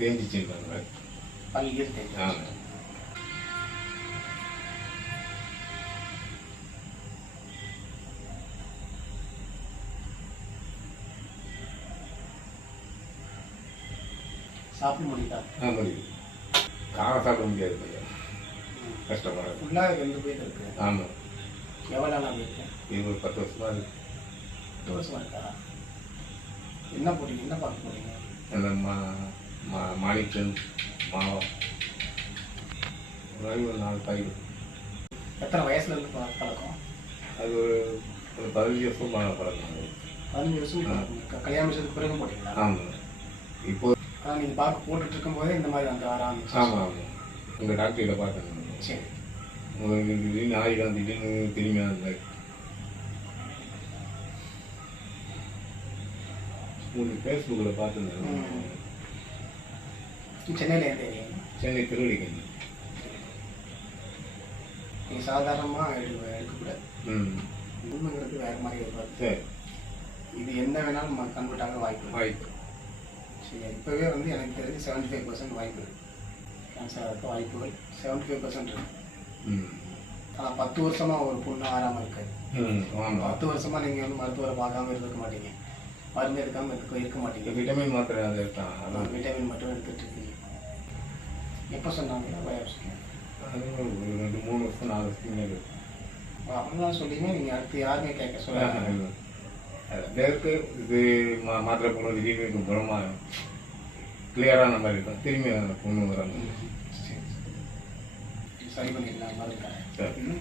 தேஞ்சிச்சுன்றாங்க. பல்லியில் தேஞ்சி. ஆமாம். சாப்பிட முடியுதா? முடியுது. காரம் சாப்பிட முடியாது, கொஞ்சம் கஷ்டமாக ஃபுல்லாக 2 பேர் இருக்கு. ஆமாம். எவ்வளோ நாள் இருக்கு? இது ஒரு 10 வருஷமாக இருக்குது. 10 வருஷமா இருக்கா? என்ன போட்டீங்க, என்ன பார்க்க போறீங்க? அந்த மாணிக்கம் மாவா ஒரு 4 காய்கள். எத்தனை வயசுல இருந்து பழக்கம்? அது ஒரு 15 வருஷம் பழக்கம். 15 வருஷம் பழக்கம். கல்யாணம் விஷயத்துக்கு பிறகு போட்டீங்களா? ஆமாம். இப்போ ஆனால் நீங்கள் பார்க்க போட்டுட்டு இருக்கும்போதே இந்த மாதிரி அந்த ஆரம்பிச்சு. ஆமாம் ஆமாம். உங்கள் டாக்டர்கிட்ட பார்த்தேன். சரி. உங்களுக்கு திடீர்னு ஆகிடும், திடீர்னு திரும்பி அந்த உங்களுக்கு ஃபேஸ்புக்கில் பார்த்துருந்தேன். சென்னையில் இருந்தீங்க? சென்னை திருவள்ளிக்கேணி. நீங்கள் சாதாரணமாக எடுக்கக்கூடாது. உண்மைங்கிறது வேறு மாதிரி இருக்காது. சரி. இது என்ன வேணாலும் கன்வெர்ட் ஆக வாய்ப்பு. சரி, இப்போவே வந்து எனக்கு தெரிஞ்சு 75% வாய்ப்பு இருக்குது. கேன்சர் இருக்க வாய்ப்புகள் 75% இருக்குது. ஆனால் 10 வருஷமாக ஒரு பொண்ணு ஆறாமல் இருக்காது. 10 வருஷமாக நீங்கள் வந்து மருத்துவரை பார்க்காம இருக்க மாட்டீங்க, மருந்து எடுக்காமல் இருக்க மாட்டீங்க. விட்டமின் மாத்திரை அதை எடுத்தான். அதான் விட்டமின் மட்டும் எடுத்துகிட்டு இருக்கீங்க. எப்போ சொன்னாங்க பயாப்சி? அது ஒரு 2-3 வருஷம் 4 வருஷத்துக்கு மேலே இருக்கும். அப்படிலாம் சொல்லிங்க. நீங்கள் அடுத்து யாருமே கேட்க சொல்லுங்கள். அதற்கு இது மாத்திரை போகணும், திடீர்னு குணமாக கிளியரான மாதிரி இருக்கும். திரும்பி பொண்ணு வராங்க. சரி பண்ணிடலாம் மருந்து. சரி.